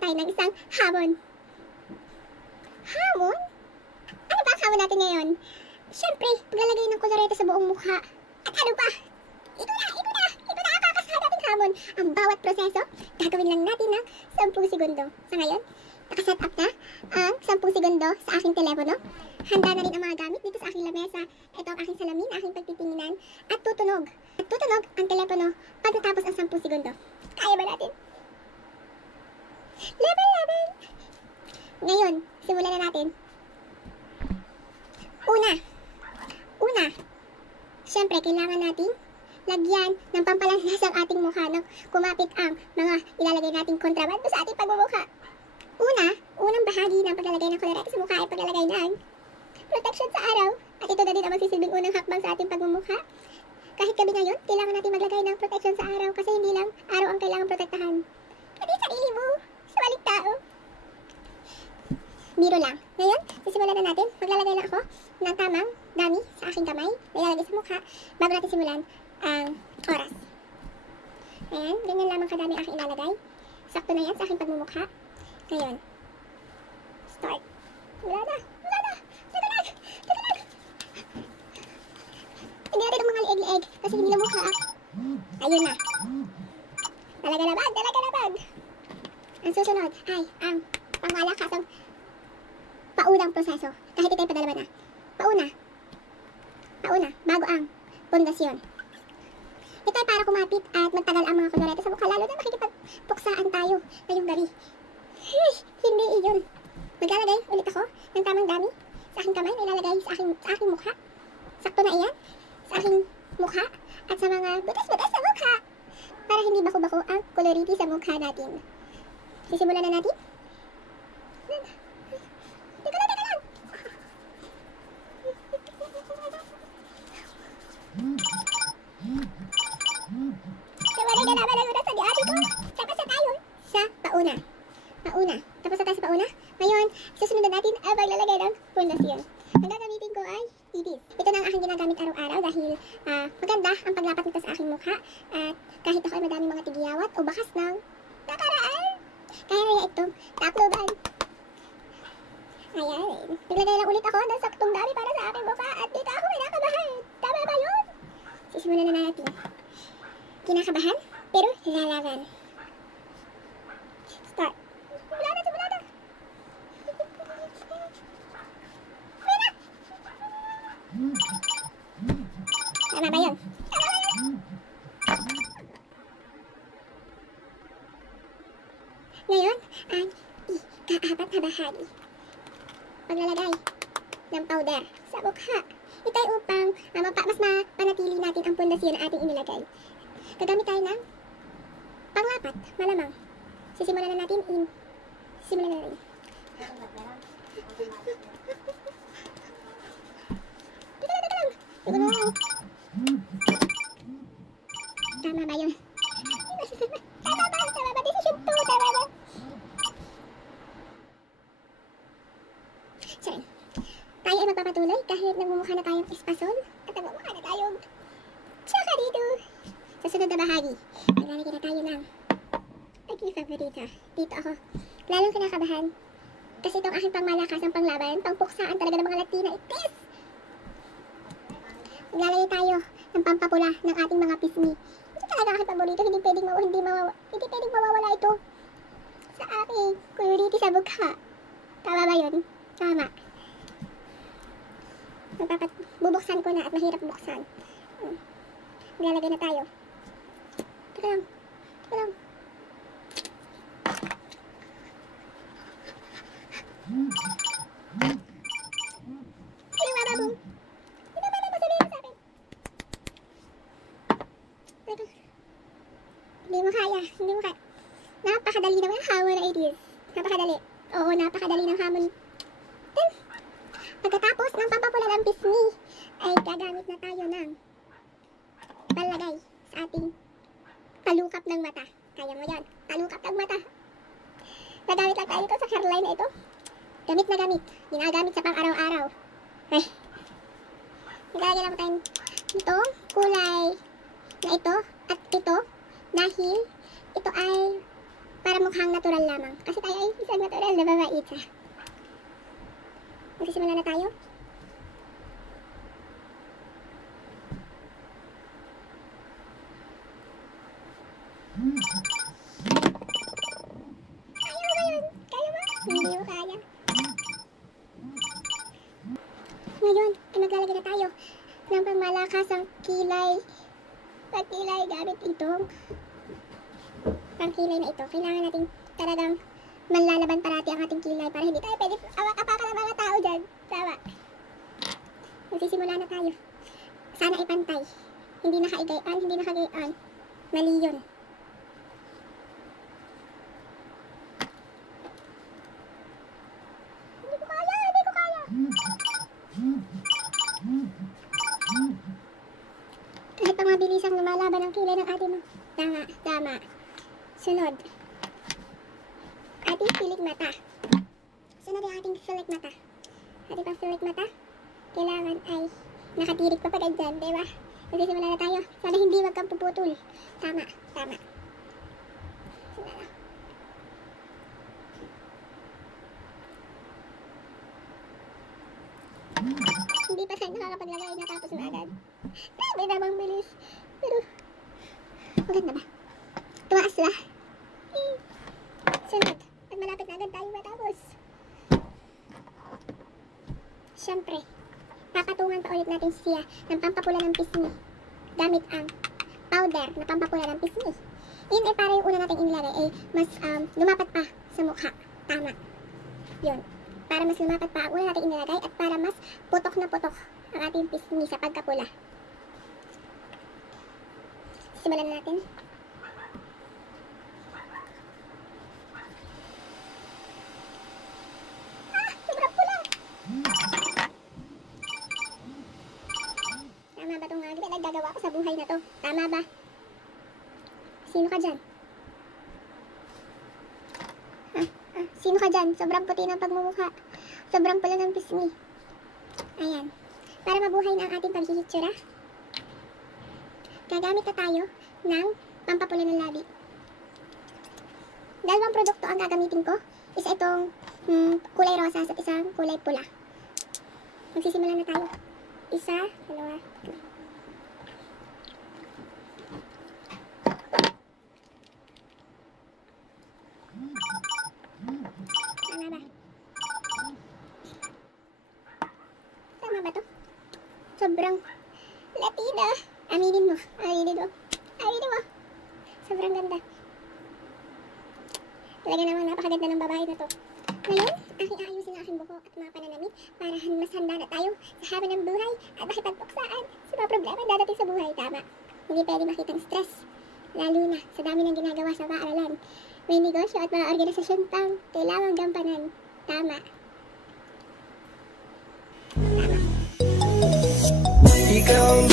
tayo ng isang hamon. Hamon? Ano ba ang hamon natin ngayon? Siyempre, paglalagay ng kolorete sa buong mukha. At ano ba? Ito na ang kakasahan natin hamon. Ang bawat proseso, gagawin lang natin ng 10 segundo. Sa ngayon, nakaset up na ang 10 segundo sa aking telepono. Handa na rin ang mga gamit dito sa aking lamesa. Ito ang aking salamin, aking pagtitinginan. At tutunog ang telepono pagkatapos ang 10 segundo. Kaya ba natin? Level! Ngayon, simulan na natin. Una, siyempre kailangan natin lagyan ng pampalanlas ang ating mukha nang kumapit ang mga ilalagay nating kontrabando sa ating pagmumukha. Unang bahagi ng paglalagay ng kolorete sa mukha ay paglalagay ng protection sa araw. At ito na din ang magsisilbing unang hakbang sa ating pagmumukha. Kahit gabi ngayon, kailangan natin maglagay ng protection sa araw kasi hindi lang araw ang kailangan protektahan. Hindi sarili mo, sa walang tao. Biro lang. Ngayon, sisimulan na natin. Maglalagay lang ako ng tamang dami sa aking kamay na ilalagay sa mukha bago natin simulan ang oras. Ayan, ganyan lamang kadami aking ilalagay. Sakto na yan sa aking pagmumukha. Ngayon, start. Wala na. Taganag. Hindi natin ang mga lieg-lieg kasi hindi na mukha. Ayun na. Talaga labag. Ang susunod ay ang pangmalakasang paunang proseso. Kahit ito'y padalawa na. Pauna, bago ang pundasyon. Ito ay para kumapit at magtagal ang mga kolorete sa mukha, lalo na makikipagpuksaan tayo ngayong gabi. Hindi iyon. Maglalagay ulit ako ng tamang dami sa aking kamay na ilalagay sa aking mukha. Sakto na iyan sa aking mukha at sa mga butas-butas sa mukha para hindi bako-bako ang kolorete sa mukha natin. Sisimulan na natin. Teka lang. Nawala ka naman sa di ate ko. Tapos na tayo sa pauna. Tapos na tayo sa pauna. Ngayon, susunod na natin ang paglalagay ng pundasyon. Ang gagamitin ko ay itis. Ito na ang aking ginagamit araw-araw dahil maganda ang paglapat nito sa aking mukha. At kahit ako ay madami mga tigiyawat o bakas ng nakaraan, kaya na itong takloban. Ayan. Naglagay lang ulit ako ng saktong dami para sa aking mukha at dito ako kinakabahan. Tama ba yun? Sisimulan na natin. Kinakabahan, pero lalaban. Start. Simula na. Tama ba yun? Ngayon, ang ikaapat na bahagi. Paglalagay ng powder sa mukha. Ito ay upang mas mapanatili natin ang pundasyon na ating inilagay. Gagamit tayo ng panglapat, malamang. Sisimulan na natin. Teka lang. Tama ba yun? Tama ba? Decision 2, tama ba? Sorry. Tayo ay magpapatuloy kahit nagmumukha na tayong espasol at nagmumukha na tayong tsaka dito. Sa sunod na bahagi, maglalagay na tayo ng aking favorita. Dito ako. Lalong kinakabahan kasi itong aking pangmalakas ang panglaban, pangpuksaan talaga ng mga Latina itis. Maglalagay tayo ng pampapula ng ating mga pisngi. Ito talaga aking paborito. Hindi pwedeng mawawala ito sa aking kolorete sa mukha. Tama ba yun? Tama. Bubuksan ko na at mahirap buksan. Maglalagay na tayo. Teka lang. Hindi mo kaya. Napakadali naman ang hamon na it is. Napakadali. Oo, napakadali ng hamon. Then, pagkatapos ng pampapula ng pisngi, ay gagamit na tayo ng palagay sa ating talukap ng mata. Kaya mo yan. Talukap ng mata. Nagamit lang tayo ito sa hairline na ito. Gamit na gamit. Ginagamit sa pang-araw-araw. Ay. Nagalagay lang tayo itong kulay na ito at ito dahil ito ay para mukhang natural lamang. Kasi tayo ay isang natural na babaita. Magsisimula na tayo. Kaya mo ba yun? Kaya mo? Hindi mo kaya. Ngayon, ay maglalagay na tayo ng pangmalakasang kilay. Pagkilay gamit itong pangkilay na ito. Kailangan natin talagang manlalaban parati ang ating kilay para hindi tayo pwede awak-apakan ng mga tao dyan. Tama. Magsisimula na tayo. Sana ay pantay. Hindi nakaigayan, hindi nakagayaan. Mali yun. Hindi ko kaya, hindi ko kaya. Kahit pa mabilisang lumalaban ang kilay ng ating tama, tama. Sunod. Ating pilik mata. Sunod ang ating pilik mata. Ating pang pilik mata. Kailangan ay nakatirik pa pagad dyan, diba? Magsisimula na tayo. Sana hindi wag kang puputol. Tama, tama. Simula na. Hindi pa tayo nakakapaglagay na tapos na agad. Grabe namang bilis. Pero, maganda ba? Tumaas ba? Sunod. At malapit na agad tayo matapos. Siyempre, papatungan pa ulit natin siya ng pampapula ng pisngi. Gamit ang powder na pampapula ng pisngi. Yun ay para yung una natin inilagay ay mas lumapat pa sa mukha. Tama. Yun. Para mas lumapat pa ang una natin inilagay at para mas putok na putok ang ating pisngi sa pagkapula. Simulan na natin. Sobrang pula! Tama ba itong nagagawa ko sa buhay na to? Tama ba? Sino ka dyan? Sino ka dyan? Sobrang puti ng pagmumukha. Sobrang pula ng pisngi. Ayan. Para mabuhay na ang ating paghihitsura, gagamit na tayo ng pampapula ng labi. Dalawang produkto ang gagamitin ko. Isa itong kulay rosas at isang kulay pula. Magsisimula na tayo. Isa, dalawa, tatlo. Tama ba? Tama ba to? Sobrang Latina. Aminin mo. Aminin mo. Aminin mo. Sobrang ganda. Talaga namang napakaganda ng babae na to. Ngayon, aking ayusin ang aking buko at mga pananamit para mas handa na tayo sa haba ng buhay at makipagpuksaan sa mga problema dadating sa buhay. Tama. Hindi pwede makita ng stress. Lalo na sa dami ng ginagawa sa paaralan. May negosyo at mga organisasyon pang kailangang gampanan. Tama. Tama. Ikaw ang